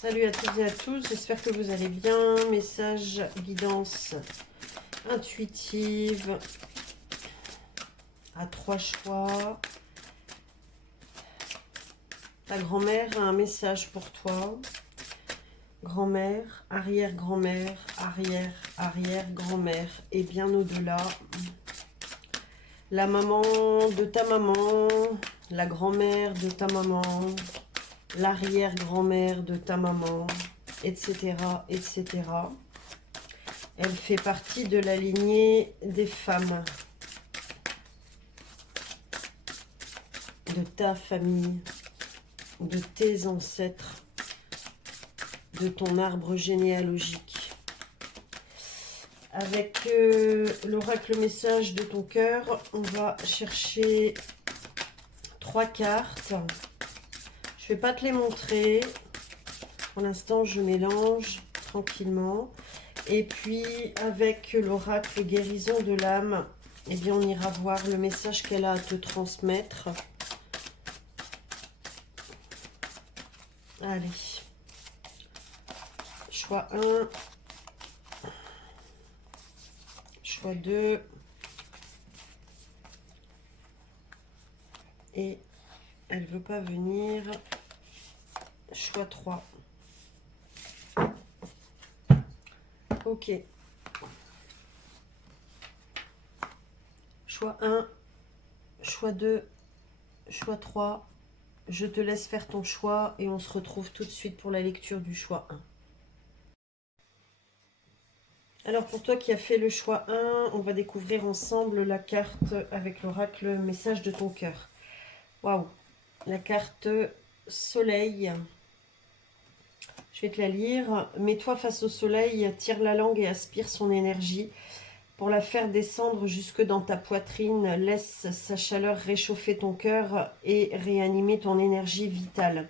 Salut à toutes et à tous, j'espère que vous allez bien. Message, guidance intuitive à 3 choix. Ta grand-mère a un message pour toi. Grand-mère, arrière-grand-mère, arrière-arrière-grand-mère et bien au-delà. La maman de ta maman, la grand-mère de ta maman, l'arrière-grand-mère de ta maman, etc., etc. Elle fait partie de la lignée des femmes, de ta famille, de tes ancêtres, de ton arbre généalogique. Avec l'oracle message de ton cœur, on va chercher 3 cartes. Je ne vais pas te les montrer. Pour l'instant, je mélange tranquillement. Et puis, avec l'oracle guérison de l'âme, eh bien, on ira voir le message qu'elle a à te transmettre. Allez. Choix 1. Choix 2. Et elle ne veut pas venir. Choix 3. Ok. Choix 1, choix 2, choix 3. Je te laisse faire ton choix et on se retrouve tout de suite pour la lecture du choix 1. Alors pour toi qui as fait le choix 1, on va découvrir ensemble la carte avec l'oracle message de ton cœur. Waouh! La carte soleil. Je vais te la lire. Mets-toi face au soleil, tire la langue et aspire son énergie. Pour la faire descendre jusque dans ta poitrine, laisse sa chaleur réchauffer ton cœur et réanimer ton énergie vitale.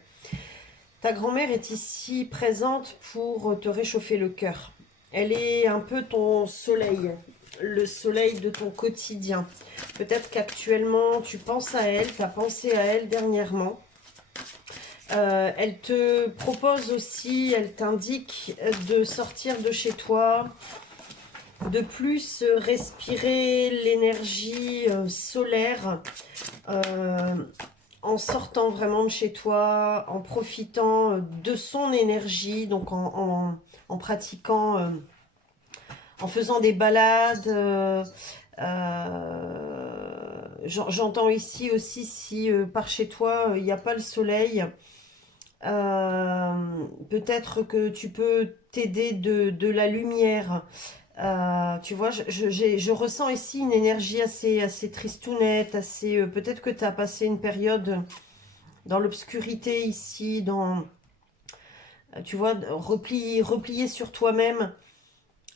Ta grand-mère est ici présente pour te réchauffer le cœur. Elle est un peu ton soleil, le soleil de ton quotidien. Peut-être qu'actuellement tu penses à elle, tu as pensé à elle dernièrement. Elle te propose aussi, elle t'indique de sortir de chez toi, de plus respirer l'énergie solaire en sortant vraiment de chez toi, en profitant de son énergie, donc en pratiquant, en faisant des balades. J'entends ici aussi si par chez toi il n'y a pas le soleil, peut-être que tu peux t'aider de la lumière. Tu vois, je ressens ici une énergie assez tristounette, assez. Peut-être que tu as passé une période dans l'obscurité ici, tu vois, replié sur toi-même,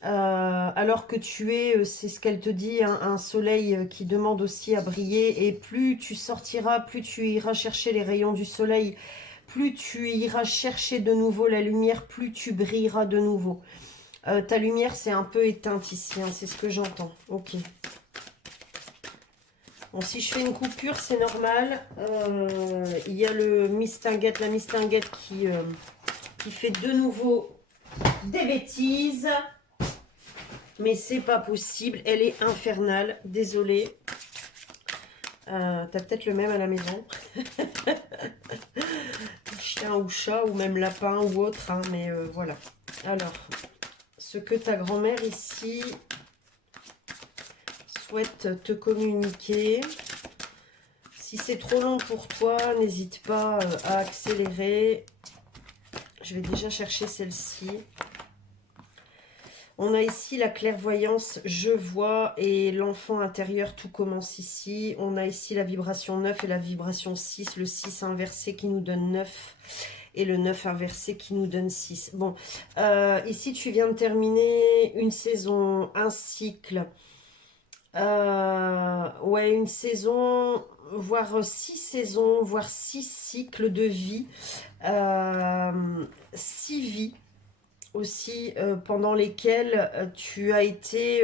alors que tu es, c'est ce qu'elle te dit, un soleil qui demande aussi à briller. Et plus tu sortiras, plus tu iras chercher les rayons du soleil, plus tu iras chercher de nouveau la lumière, plus tu brilleras de nouveau. Ta lumière c'est un peu éteinte ici, hein, c'est ce que j'entends. Ok. Bon, si je fais une coupure, c'est normal. Il y a le mistinguette, la mistinguette qui fait de nouveau des bêtises. Mais c'est pas possible. Elle est infernale. Désolée. T'as peut-être le même à la maison. Chien ou chat ou même lapin ou autre. Hein, mais voilà. Alors, ce que ta grand-mère ici souhaite te communiquer. Si c'est trop long pour toi, n'hésite pas à accélérer. Je vais déjà chercher celle-ci. On a ici la clairvoyance, je vois, et l'enfant intérieur, tout commence ici. On a ici la vibration 9 et la vibration 6, le 6 inversé qui nous donne 9 et le 9 inversé qui nous donne 6. Bon, ici tu viens de terminer une saison, un cycle. Ouais, une saison, voire 6 saisons, voire 6 cycles de vie, 6 vies aussi, pendant lesquelles tu as été,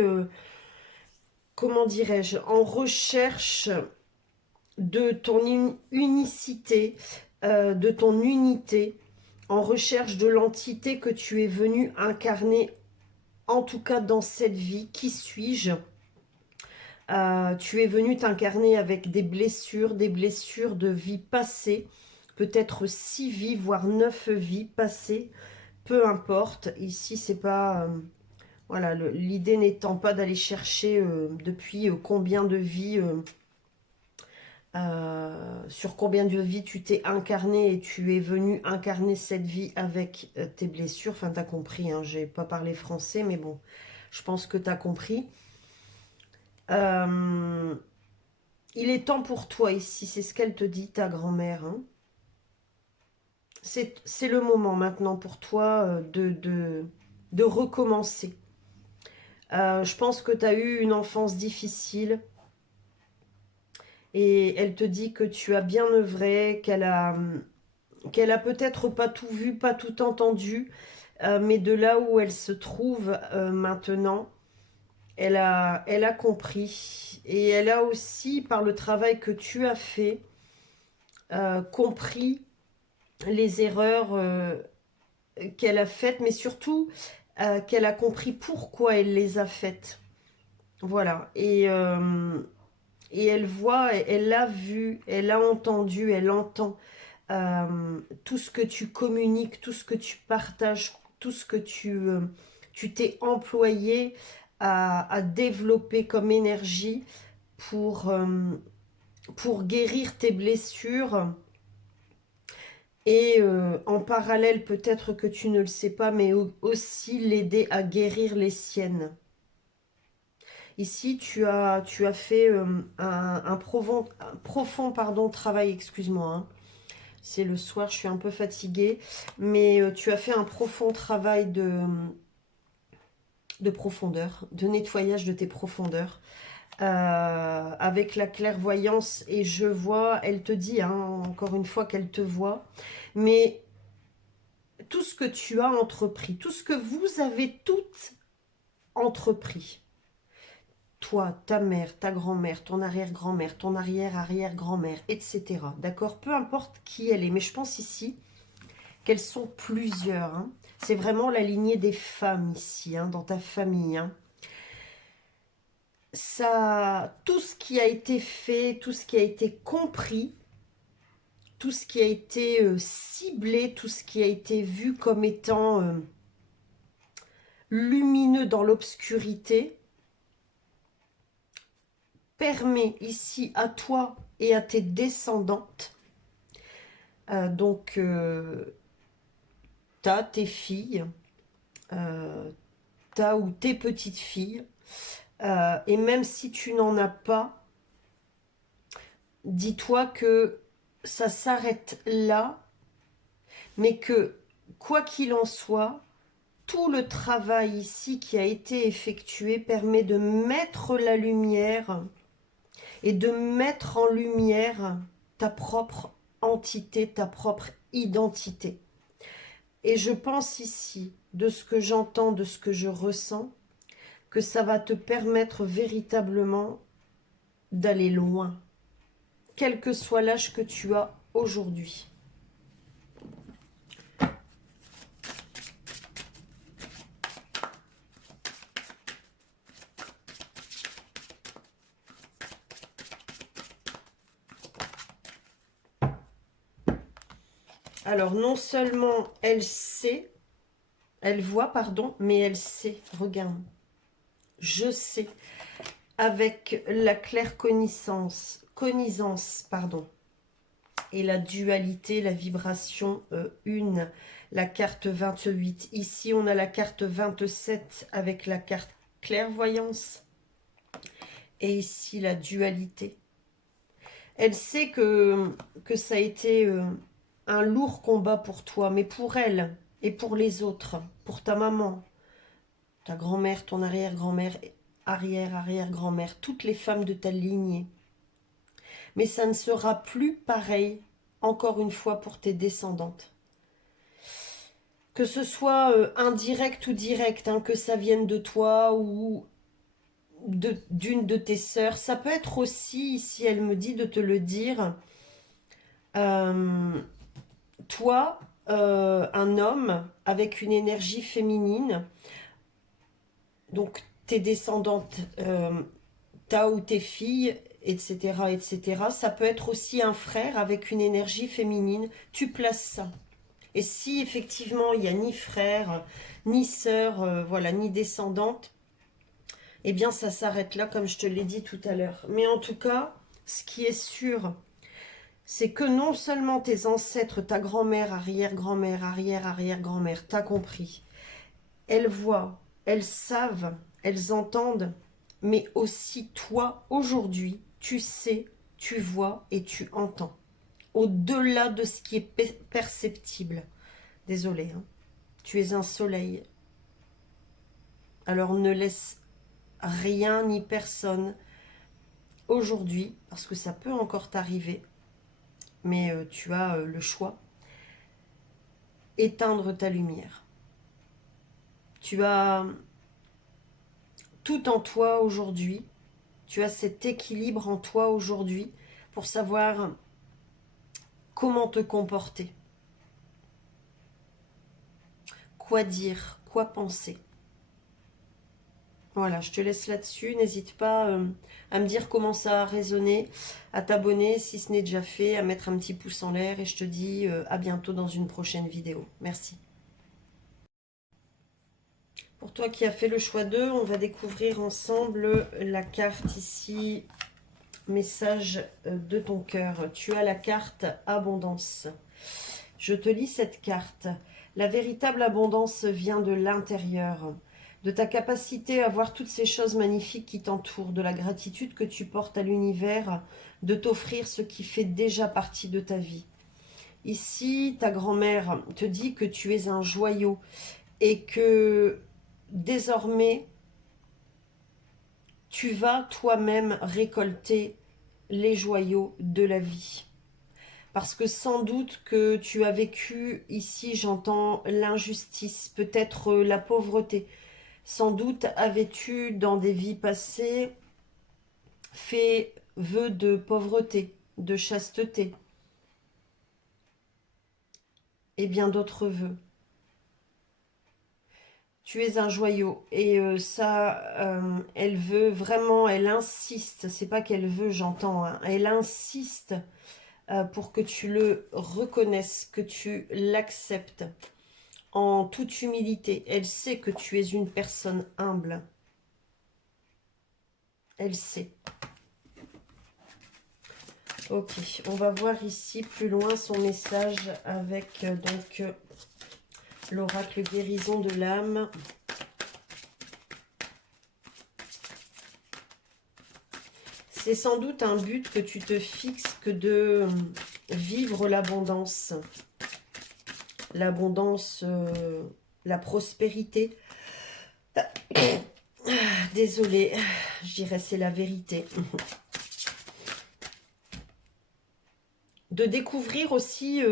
comment dirais-je, en recherche de ton unicité, de ton unité, en recherche de l'entité que tu es venu incarner, en tout cas dans cette vie. Qui suis-je? Tu es venu t'incarner avec des blessures de vie passée, peut-être 6 vies, voire 9 vies passées, peu importe. Ici, c'est pas... voilà, l'idée n'étant pas d'aller chercher depuis combien de vies... sur combien de vies tu t'es incarné et tu es venu incarner cette vie avec tes blessures. Enfin, t'as compris, hein, j'ai pas parlé français, mais bon, je pense que t'as compris. Il est temps pour toi ici, c'est ce qu'elle te dit, ta grand-mère. Hein. C'est le moment maintenant pour toi de recommencer. Je pense que tu as eu une enfance difficile. Et elle te dit que tu as bien œuvré, qu'elle a peut-être pas tout vu, pas tout entendu, mais de là où elle se trouve maintenant, elle a compris. Et elle a aussi, par le travail que tu as fait, compris les erreurs qu'elle a faites, mais surtout qu'elle a compris pourquoi elle les a faites. Voilà. Et elle voit, elle a vu, elle a entendu, elle entend tout ce que tu communiques, tout ce que tu partages, tout ce que tu t'es employé à développer comme énergie pour guérir tes blessures. Et en parallèle, peut-être que tu ne le sais pas, mais aussi l'aider à guérir les siennes. Ici, tu as fait un profond travail, excuse-moi. Hein. C'est le soir, je suis un peu fatiguée. Mais tu as fait un profond travail de profondeur, de nettoyage de tes profondeurs. Avec la clairvoyance. Et je vois, elle te dit, hein, encore une fois qu'elle te voit. Mais tout ce que tu as entrepris, tout ce que vous avez toutes entrepris, toi, ta mère, ta grand-mère, ton arrière-grand-mère, ton arrière-arrière-grand-mère, etc. D'accord? Peu importe qui elle est, mais je pense ici qu'elles sont plusieurs. Hein. C'est vraiment la lignée des femmes ici, hein, dans ta famille. Hein. Ça, tout ce qui a été fait, tout ce qui a été compris, tout ce qui a été ciblé, tout ce qui a été vu comme étant lumineux dans l'obscurité, permet ici à toi et à tes descendantes, donc t'as tes filles, t'as ou tes petites filles, et même si tu n'en as pas, dis-toi que ça s'arrête là, mais que quoi qu'il en soit, tout le travail ici qui a été effectué permet de mettre la lumière et de mettre en lumière ta propre entité, ta propre identité. Et je pense ici, de ce que j'entends, de ce que je ressens, que ça va te permettre véritablement d'aller loin, quel que soit l'âge que tu as aujourd'hui. Alors, non seulement elle sait, elle voit, pardon, mais elle sait, regarde, je sais, avec la claire connaissance, pardon, et la dualité, la vibration 1, la carte 28. Ici, on a la carte 27 avec la carte clairvoyance, et ici, la dualité. Elle sait que ça a été un lourd combat pour toi, mais pour elle et pour les autres, pour ta maman, ta grand-mère, ton arrière-grand-mère, arrière-arrière-grand-mère, toutes les femmes de ta lignée. Mais ça ne sera plus pareil, encore une fois, pour tes descendantes. Que ce soit indirect ou direct, hein, que ça vienne de toi ou d'une de tes sœurs, ça peut être aussi, si elle me dit de te le dire, toi, un homme avec une énergie féminine. Donc, tes descendantes, ta ou tes filles, etc., etc. Ça peut être aussi un frère avec une énergie féminine. Tu places ça. Et si effectivement, il n'y a ni frère, ni sœur, voilà, ni descendante, eh bien, ça s'arrête là, comme je te l'ai dit tout à l'heure. Mais en tout cas, ce qui est sûr, c'est que non seulement tes ancêtres, ta grand-mère, arrière-grand-mère, arrière-arrière-grand-mère, t'as compris, elles voient, elles savent, elles entendent, mais aussi toi, aujourd'hui, tu sais, tu vois et tu entends. Au-delà de ce qui est perceptible. Désolé, hein. Tu es un soleil. Alors ne laisse rien ni personne aujourd'hui, parce que ça peut encore t'arriver, mais tu as le choix, éteindre ta lumière. Tu as tout en toi aujourd'hui, tu as cet équilibre en toi aujourd'hui pour savoir comment te comporter, quoi dire, quoi penser. Voilà, je te laisse là-dessus. N'hésite pas à me dire comment ça a résonné, à t'abonner si ce n'est déjà fait, à mettre un petit pouce en l'air et je te dis à bientôt dans une prochaine vidéo. Merci. Pour toi qui as fait le choix 2, on va découvrir ensemble la carte ici, message de ton cœur. Tu as la carte abondance. Je te lis cette carte. La véritable abondance vient de l'intérieur, de ta capacité à voir toutes ces choses magnifiques qui t'entourent, de la gratitude que tu portes à l'univers, de t'offrir ce qui fait déjà partie de ta vie. Ici, ta grand-mère te dit que tu es un joyau et que désormais, tu vas toi-même récolter les joyaux de la vie. Parce que sans doute que tu as vécu, ici j'entends l'injustice, peut-être la pauvreté. Sans doute avais-tu dans des vies passées fait vœu de pauvreté, de chasteté et bien d'autres vœux. Tu es un joyau et elle veut vraiment, elle insiste, c'est pas qu'elle veut, j'entends, hein, elle insiste pour que tu le reconnaisses, que tu l'acceptes en toute humilité. Elle sait que tu es une personne humble. Elle sait. Ok, on va voir ici plus loin son message avec donc l'oracle guérison de l'âme. C'est sans doute un but que tu te fixes que de vivre l'abondance. L'abondance, la prospérité. Désolée, je dirais c'est la vérité. De découvrir aussi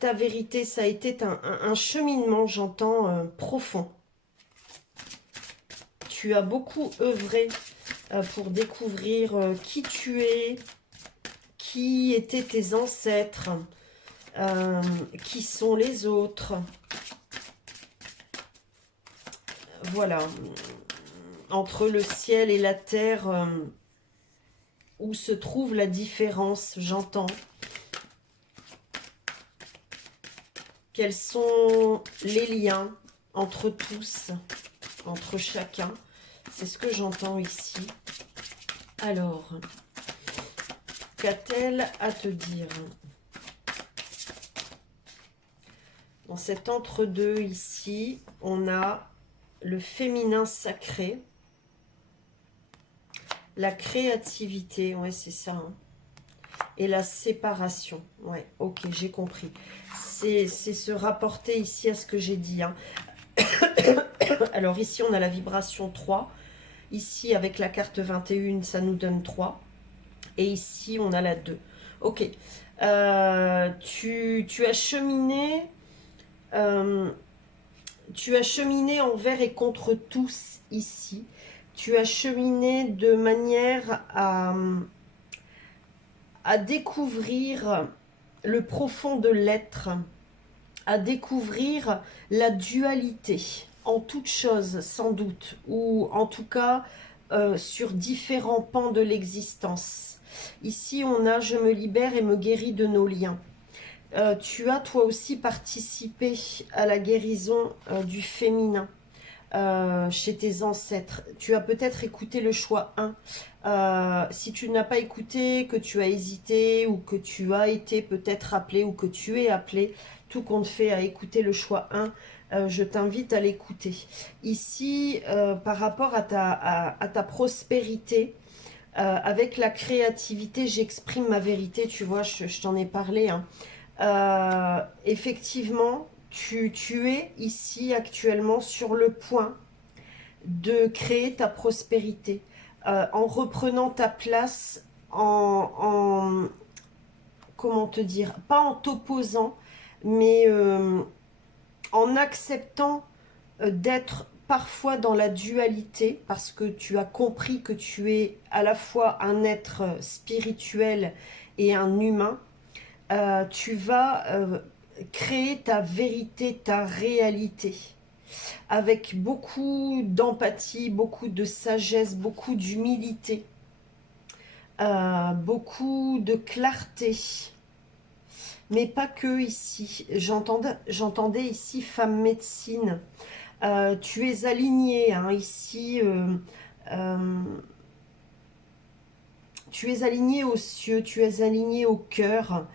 ta vérité, ça a été un cheminement, j'entends, profond. Tu as beaucoup œuvré pour découvrir qui tu es, qui étaient tes ancêtres, qui sont les autres. Voilà, entre le ciel et la terre, où se trouve la différence, j'entends. Quels sont les liens entre tous, entre chacun? C'est ce que j'entends ici. Alors, qu'a-t-elle à te dire? Dans cet entre-deux ici, on a le féminin sacré, la créativité, ouais c'est ça, hein, et la séparation. Ouais, ok, j'ai compris. C'est se rapporter ici à ce que j'ai dit, hein. Alors ici, on a la vibration 3. Ici, avec la carte 21, ça nous donne 3. Et ici, on a la 2. Ok. Tu as cheminé... tu as cheminé envers et contre tous ici. Tu as cheminé de manière à découvrir le profond de l'être, à découvrir la dualité en toute chose, sans doute, ou en tout cas sur différents pans de l'existence. Ici, on a « Je me libère et me guéris de nos liens ». Tu as toi aussi participé à la guérison du féminin chez tes ancêtres. Tu as peut-être écouté le choix 1. Si tu n'as pas écouté, que tu as hésité, ou que tu as été peut-être appelé, ou que tu es appelé, tout compte fait à écouter le choix 1, je t'invite à l'écouter. Ici, par rapport à ta prospérité, avec la créativité, j'exprime ma vérité, tu vois, je t'en ai parlé. Effectivement, tu es ici actuellement sur le point de créer ta prospérité, en reprenant ta place, comment te dire, pas en t'opposant, mais en acceptant d'être parfois dans la dualité, parce que tu as compris que tu es à la fois un être spirituel et un humain. Tu vas créer ta vérité, ta réalité, avec beaucoup d'empathie, beaucoup de sagesse, beaucoup d'humilité, beaucoup de clarté. Mais pas que ici. J'entendais ici femme médecine. Tu es alignée hein, ici. Tu es aligné aux cieux, tu es aligné au cœur.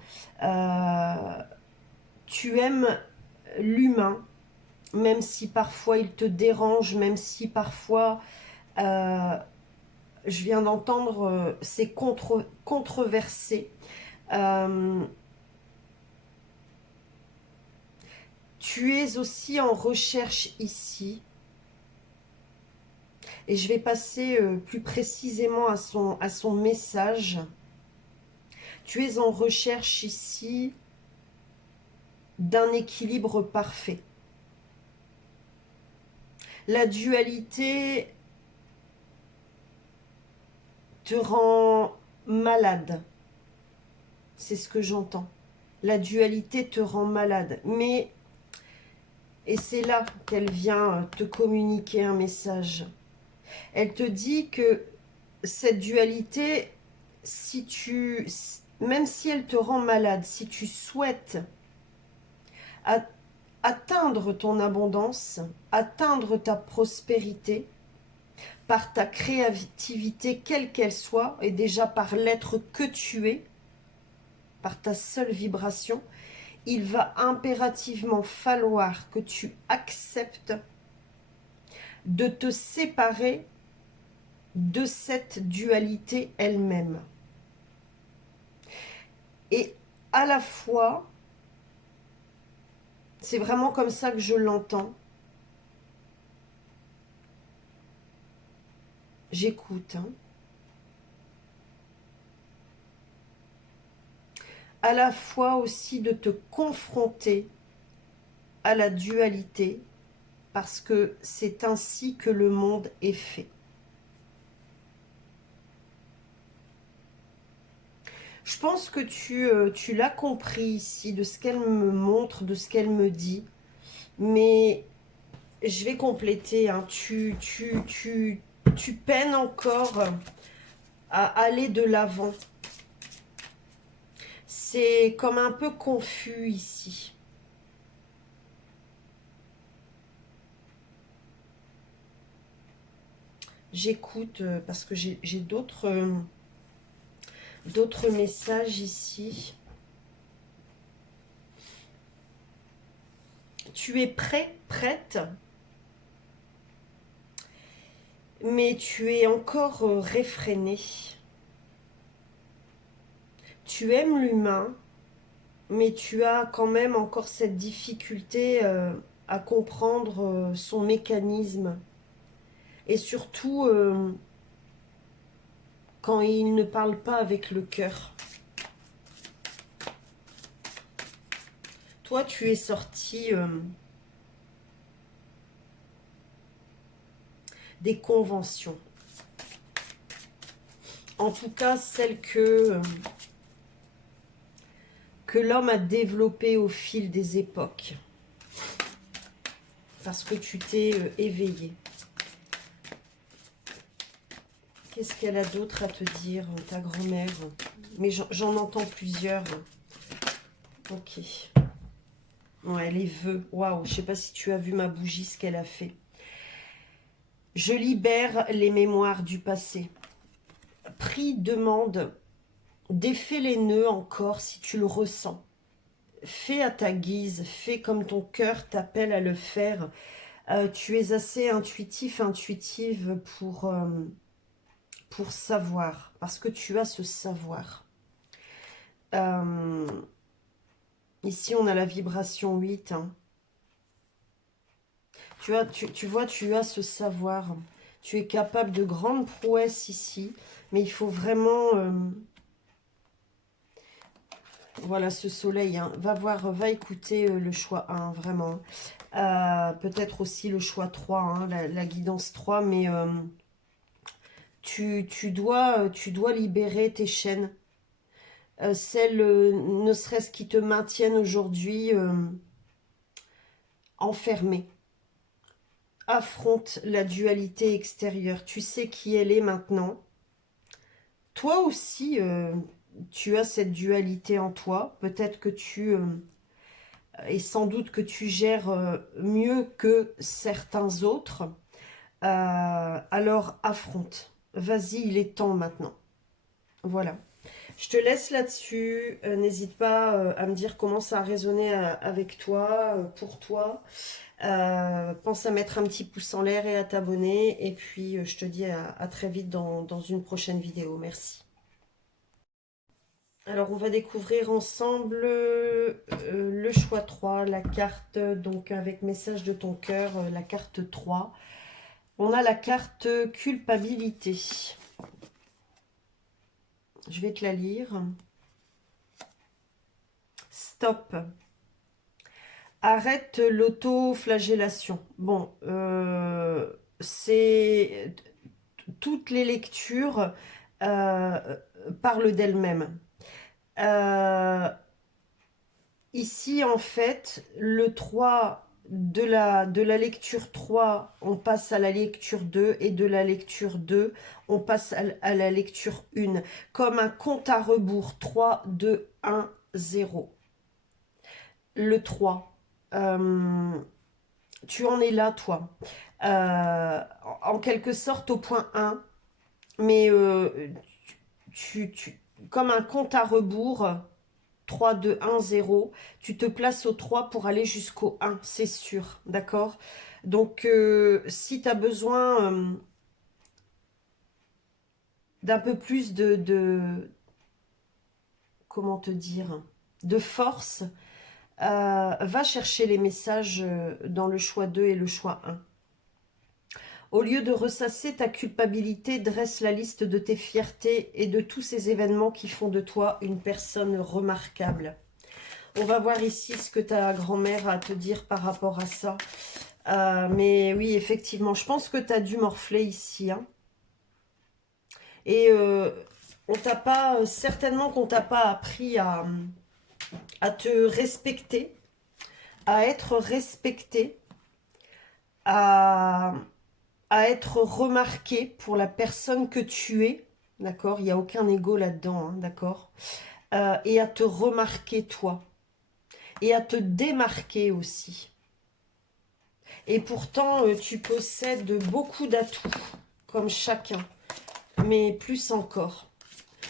Tu aimes l'humain, même si parfois il te dérange, même si parfois, je viens d'entendre, c'est controversé. Tu es aussi en recherche ici. Et je vais passer plus précisément à son message. Tu es en recherche ici d'un équilibre parfait. La dualité te rend malade. C'est ce que j'entends. La dualité te rend malade. Mais, et c'est là qu'elle vient te communiquer un message. Elle te dit que cette dualité, même si elle te rend malade, si tu souhaites atteindre ton abondance, atteindre ta prospérité, par ta créativité, quelle qu'elle soit, et déjà par l'être que tu es, par ta seule vibration, il va impérativement falloir que tu acceptes de te séparer de cette dualité elle-même. Et à la fois, c'est vraiment comme ça que je l'entends. J'écoute. Hein. À la fois aussi de te confronter à la dualité, parce que c'est ainsi que le monde est fait. Je pense que tu l'as compris ici, de ce qu'elle me montre, de ce qu'elle me dit. Mais je vais compléter. Hein. Tu peines encore à aller de l'avant. C'est comme un peu confus ici. J'écoute parce que j'ai d'autres messages ici. Tu es prêt, prête, mais tu es encore réfréné. Tu aimes l'humain, mais tu as quand même encore cette difficulté à comprendre son mécanisme. Et surtout, quand il ne parle pas avec le cœur. Toi, tu es sorti des conventions. En tout cas, celles que que l'homme a développé au fil des époques. Parce que tu t'es éveillé. Qu'est-ce qu'elle a d'autre à te dire, ta grand-mère? Mais j'en entends plusieurs. Ok. Ouais, les vœux. Waouh, je sais pas si tu as vu ma bougie, ce qu'elle a fait. Je libère les mémoires du passé. Prie, demande, défais les nœuds encore si tu le ressens. Fais à ta guise, fais comme ton cœur t'appelle à le faire. Tu es assez intuitif, intuitive pour savoir, parce que tu as ce savoir. Ici, on a la vibration 8. Hein. Tu vois, tu as ce savoir. Tu es capable de grandes prouesses ici, mais il faut vraiment... voilà, ce soleil. Hein. Va écouter le choix 1, vraiment. Peut-être aussi le choix 3, hein, la guidance 3, mais tu dois libérer tes chaînes. Celles, ne serait-ce qui te maintiennent aujourd'hui enfermées. Affronte la dualité extérieure. Tu sais qui elle est maintenant. Toi aussi, tu as cette dualité en toi. Peut-être que et sans doute que tu gères mieux que certains autres. Alors affronte. Vas-y, il est temps maintenant. Voilà. Je te laisse là-dessus. N'hésite pas à me dire comment ça a résonné avec toi, pour toi. Pense à mettre un petit pouce en l'air et à t'abonner. Et puis, je te dis à très vite dans une prochaine vidéo. Merci. Alors, on va découvrir ensemble le choix 3, la carte, donc avec message de ton cœur, la carte 3. On a la carte culpabilité. Je vais te la lire. Stop. Arrête l'auto-flagellation. Bon, c'est... Toutes les lectures parlent d'elles-mêmes. Ici, en fait, le 3 de la lecture 3, on passe à la lecture 2, et de la lecture 2, on passe à la lecture 1, comme un compte à rebours, 3, 2, 1, 0. Le 3, tu en es là, toi, en quelque sorte au point 1, mais comme un compte à rebours, 3, 2, 1, 0, tu te places au 3 pour aller jusqu'au 1, c'est sûr, d'accord? Donc, si tu as besoin d'un peu plus comment te dire, de force, va chercher les messages dans le choix 2 et le choix 1. Au lieu de ressasser ta culpabilité, dresse la liste de tes fiertés et de tous ces événements qui font de toi une personne remarquable. On va voir ici ce que ta grand-mère a à te dire par rapport à ça. Mais oui, effectivement, je pense que tu as dû morfler ici. Hein. Et on t'a pas, certainement qu'on t'a pas appris à te respecter, à être respecté, à être remarqué pour la personne que tu es, d'accord? Il n'y a aucun ego là-dedans, hein, d'accord? Et à te remarquer toi, et à te démarquer aussi. Et pourtant, tu possèdes beaucoup d'atouts, comme chacun, mais plus encore.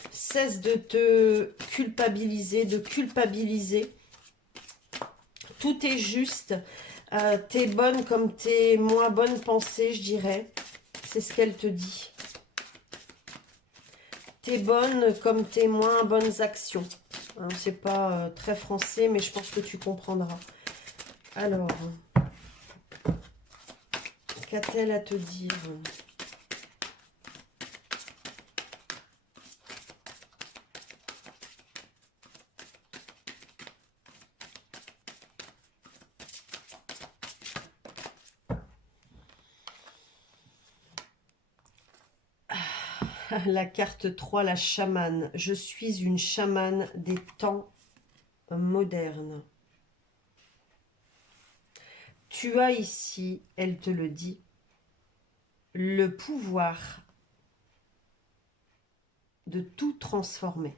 Cesse de te culpabiliser, de culpabiliser. Tout est juste. Tes bonnes comme tes moins bonnes pensées, je dirais. C'est ce qu'elle te dit. Tes bonnes comme tes moins bonnes actions. Hein, c'est pas très français, mais je pense que tu comprendras. Alors, qu'a-t-elle à te dire ? La carte 3, la chamane. Je suis une chamane des temps moderne. Tu as ici, elle te le dit, le pouvoir de tout transformer.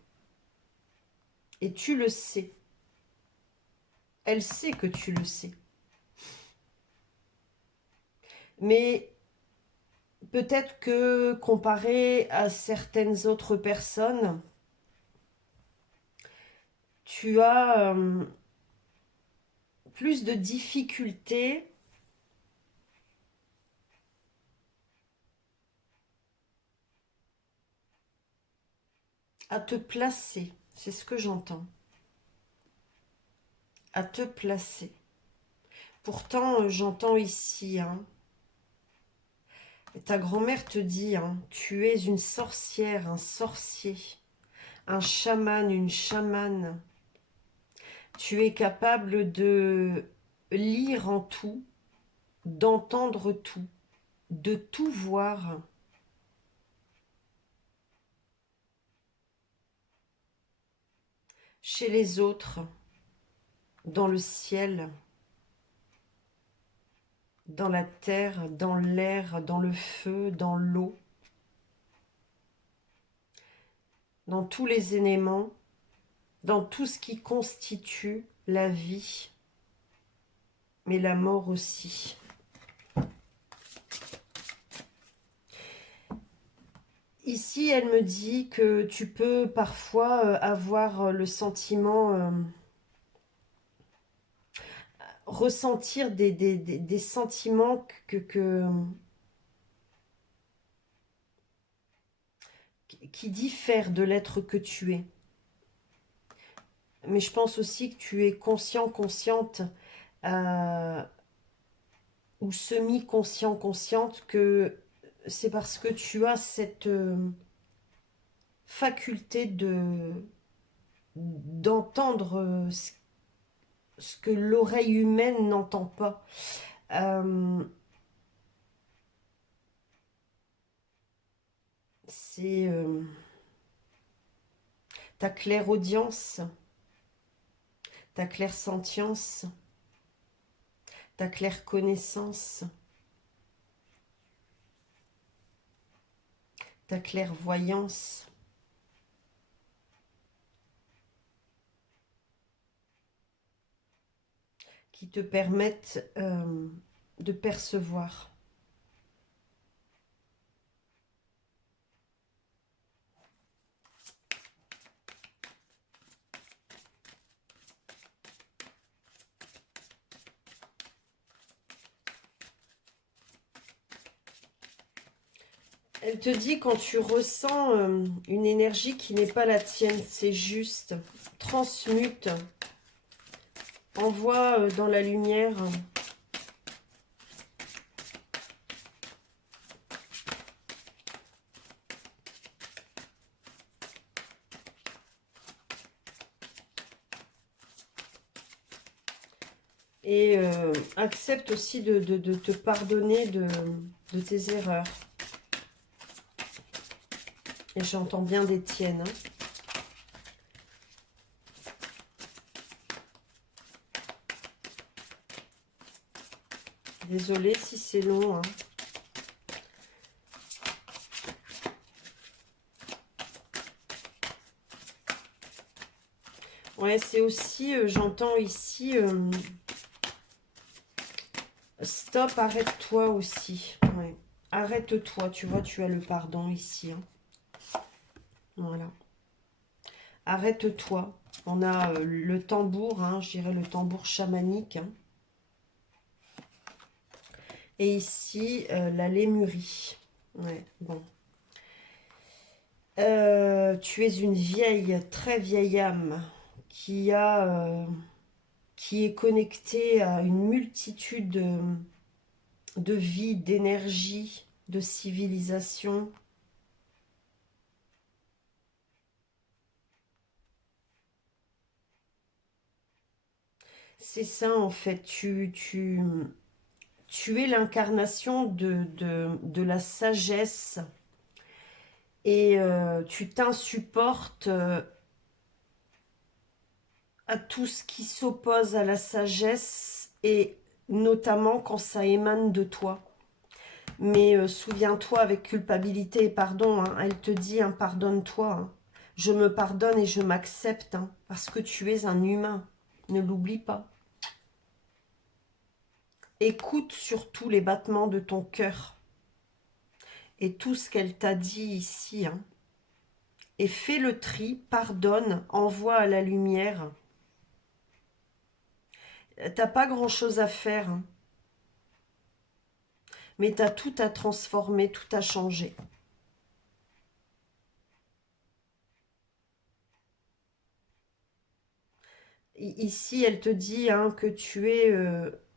Et tu le sais. Elle sait que tu le sais. Mais peut-être que comparé à certaines autres personnes, tu as plus de difficultés à te placer. C'est ce que j'entends. À te placer. Pourtant, j'entends ici, hein, ta grand-mère te dit, hein, tu es une sorcière, un sorcier, un chaman, une chamane. Tu es capable de lire en tout, d'entendre tout, de tout voir. Chez les autres, dans le ciel, dans la terre, dans l'air, dans le feu, dans l'eau, dans tous les éléments, dans tout ce qui constitue la vie, mais la mort aussi. Ici, elle me dit que tu peux parfois avoir le sentiment, ressentir des sentiments qui diffèrent de l'être que tu es. Mais je pense aussi que tu es conscient, consciente, ou semi-conscient, consciente, que c'est parce que tu as cette faculté d'entendre ce que l'oreille humaine n'entend pas. C'est ta clairaudience, ta clairsentience, ta clairconnaissance, ta clairvoyance. Qui te permettent de percevoir. Elle te dit quand tu ressens une énergie qui n'est pas la tienne, c'est juste, transmute, envoie dans la lumière. Et accepte aussi de te pardonner de tes erreurs. Et j'entends bien des tiennes. Hein. Désolée si c'est long. Hein. Ouais, c'est aussi, j'entends ici, stop, arrête-toi aussi. Ouais. Arrête-toi, tu vois, tu as le pardon ici. Hein. Voilà. Arrête-toi. On a le tambour, hein, je dirais le tambour chamanique. Hein. Et ici, la lémurie. Ouais, bon. Tu es une vieille, très vieille âme qui est connectée à une multitude de vies, d'énergie, de civilisation. C'est ça en fait, tu es l'incarnation de la sagesse et tu t'insupportes à tout ce qui s'oppose à la sagesse et notamment quand ça émane de toi. Mais souviens-toi avec culpabilité et pardon, hein, elle te dit, hein, pardonne-toi. Hein. Je me pardonne et je m'accepte, hein, parce que tu es un humain. Ne l'oublie pas. Écoute surtout les battements de ton cœur et tout ce qu'elle t'a dit ici. Hein, et fais le tri, pardonne, envoie à la lumière. T'as pas grand-chose à faire, hein, mais t'as tout à transformer, tout à changer. Ici, elle te dit, hein, que tu es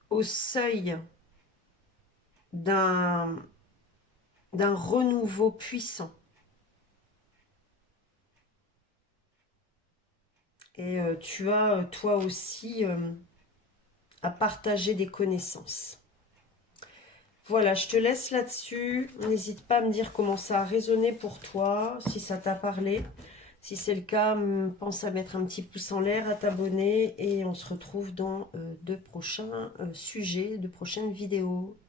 au seuil d'un renouveau puissant. Et tu as, toi aussi, à partager des connaissances. Voilà, je te laisse là-dessus. N'hésite pas à me dire comment ça a résonné pour toi, si ça t'a parlé. Si c'est le cas, pense à mettre un petit pouce en l'air, à t'abonner. Et on se retrouve dans de prochains sujets, de prochaines vidéos.